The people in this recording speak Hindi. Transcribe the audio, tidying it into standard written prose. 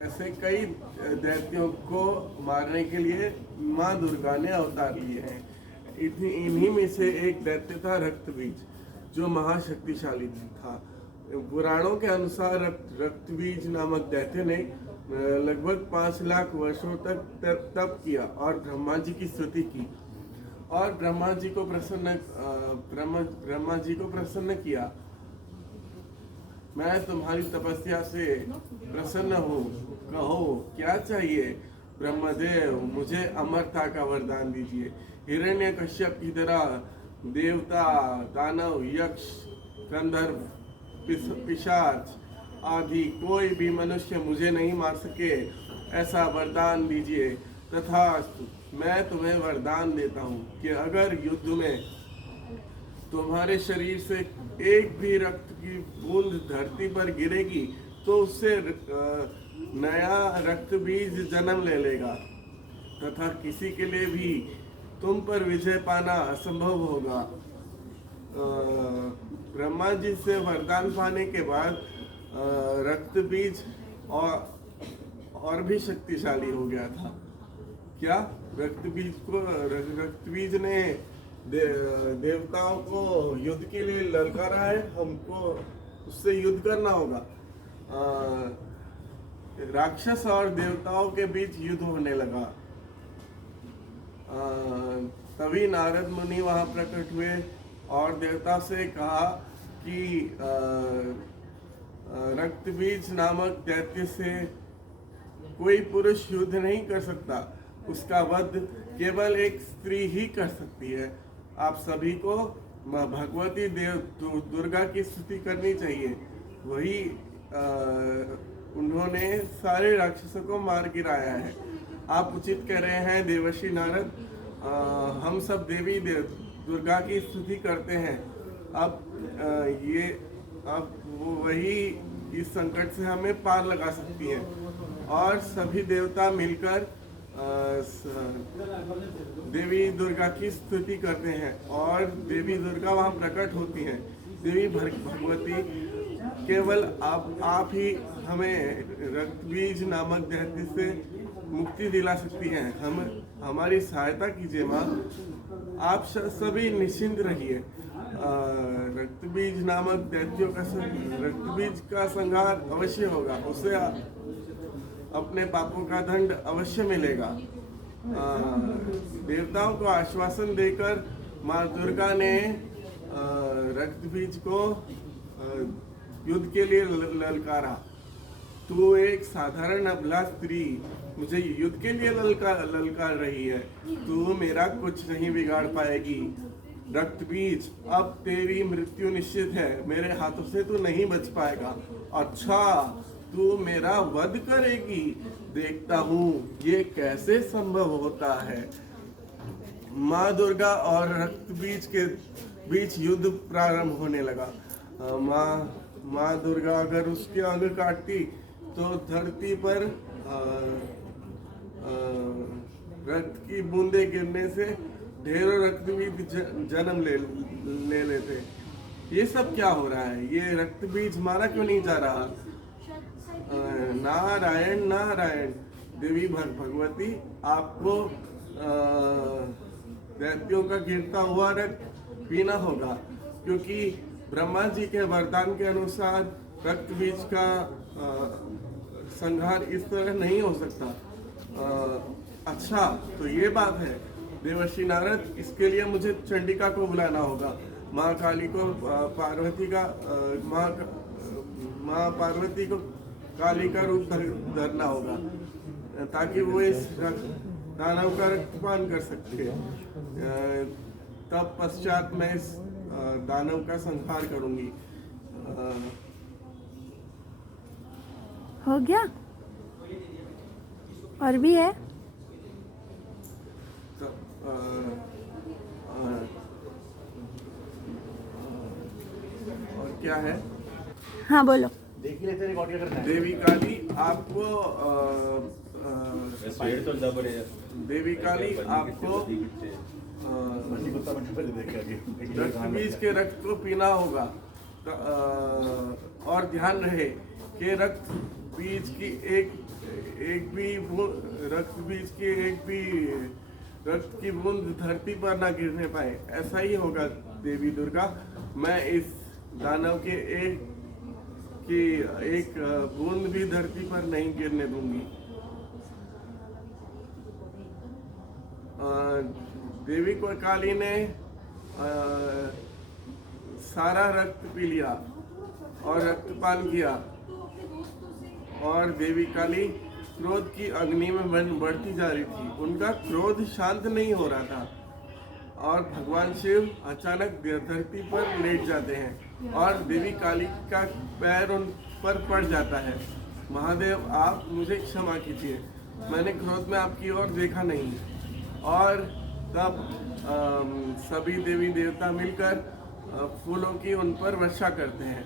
ऐसे कई दैत्यों को मारने के लिए माँ दुर्गा ने अवतार लिए हैं। इन्हीं में से एक दैत्य था रक्तबीज, जो महाशक्तिशाली था। पुराणों के अनुसार रक्तबीज नामक दैत्य ने लगभग 5 लाख वर्षों तक तप किया और ब्रह्मा जी की स्तुति की और ब्रह्मा जी को प्रसन्न किया। मैं तुम्हारी तपस्या से प्रसन्न हूँ, कहो क्या चाहिए। ब्रह्मदेव, मुझे अमरता का वरदान दीजिए। हिरण्यकश्यप की तरह देवता, दानव, यक्ष, गंधर्व, पिशाच आदि कोई भी मनुष्य मुझे नहीं मार सके, ऐसा वरदान दीजिए। तथास्तु, मैं तुम्हें वरदान देता हूँ कि अगर युद्ध में तुम्हारे शरीर से एक भी रक्त की बूंद धरती पर गिरेगी तो उससे नया रक्त बीज जन्म ले लेगा तथा किसी के लिए भी तुम पर विजय पाना असंभव होगा। ब्रह्मा जी से वरदान पाने के बाद रक्त बीज और भी शक्तिशाली हो गया था। क्या रक्त बीज ने देवताओं को युद्ध के लिए ललकारा है। हमको उससे युद्ध करना होगा। राक्षस और देवताओं के बीच युद्ध होने लगा। तभी नारद मुनि वहां प्रकट हुए और देवता से कहा कि रक्तबीज नामक दैत्य से कोई पुरुष युद्ध नहीं कर सकता, उसका वध केवल एक स्त्री ही कर सकती है। आप सभी को भगवती दुर्गा की स्तुति करनी चाहिए। वही उन्होंने सारे राक्षसों को मार गिराया है। आप उचित कह रहे हैं देवर्षि नारद। हम सब देवी दुर्गा की स्तुति करते हैं। अब वो वही इस संकट से हमें पार लगा सकती है और सभी देवता मिलकर देवी दुर्गा की स्तुति करते हैं और देवी दुर्गा वहाँ प्रकट होती हैं। देवी भगवती, केवल आप ही हमें रक्तबीज नामक दैत्य से मुक्ति दिला सकती हैं। हमारी सहायता कीजिए माँ। आप सभी निश्चिंत रहिए। रक्तबीज नामक रक्तबीज का संहार अवश्य होगा। उसे अपने पापों का दंड अवश्य मिलेगा। देवताओं को आश्वासन देकर माँ दुर्गा ने रक्तबीज को युद्ध के लिए ललकारा। तू एक साधारण अबला स्त्री मुझे युद्ध के लिए ललकार रही है। तू मेरा कुछ नहीं बिगाड़ पाएगी। रक्तबीज, अब तेरी मृत्यु निश्चित है। मेरे हाथों से तू नहीं बच पाएगा। अच्छा, तू मेरा वध करेगी। देखता हूँ ये कैसे संभव होता है। माँ दुर्गा और रक्तबीज के बीच युद्ध प्रारंभ होने लगा। माँ दुर्गा अगर उसके अंग काटती तो धरती पर रक्त की बूंदे गिरने से ढेरों रक्तबीज जन्म ले लेते। ये सब क्या हो रहा है? ये रक्तबीज मारा क्यों नहीं जा रहा? नारायण नारायण। देवी भगवती, आपको दैत्यों का गिरता हुआ रक्त पीना होगा, क्योंकि ब्रह्मा जी के वरदान के अनुसार रक्तबीज का संहार इस तरह नहीं हो सकता। अच्छा, तो ये बात है देवर्षि नारद। इसके लिए मुझे चंडिका को बुलाना होगा। माँ काली को माँ पार्वती को काली का रूप धरना होगा ताकि वो इस दानव का रक्तपान कर सकते हैं। तब पश्चात मैं इस दानव का संहार करूंगी। हो गया? और भी है? और क्या है? हाँ बोलो। देवी काली, आपको देवी काली आपको रक्तबीज के रक्त को पीना होगा। और ध्यान रहे कि रक्त बीज की एक भी रक्त बीज की एक भी रक्त की बूंद धरती पर ना गिरने पाए। ऐसा ही होगा देवी दुर्गा। मैं इस दानव के एक बूंद भी धरती पर नहीं गिरने दूंगी। देवी को काली ने सारा रक्त पी लिया और रक्तपान किया, और देवी काली क्रोध की अग्नि में बढ़ती जा रही थी। उनका क्रोध शांत नहीं हो रहा था, और भगवान शिव अचानक धरती पर लेट जाते हैं और देवी काली का पैर उन पर पड़ जाता है। महादेव, आप मुझे क्षमा कीजिए, मैंने क्रोध में आपकी ओर देखा नहीं। और तब सभी देवी देवता मिलकर फूलों की उन पर वर्षा करते हैं।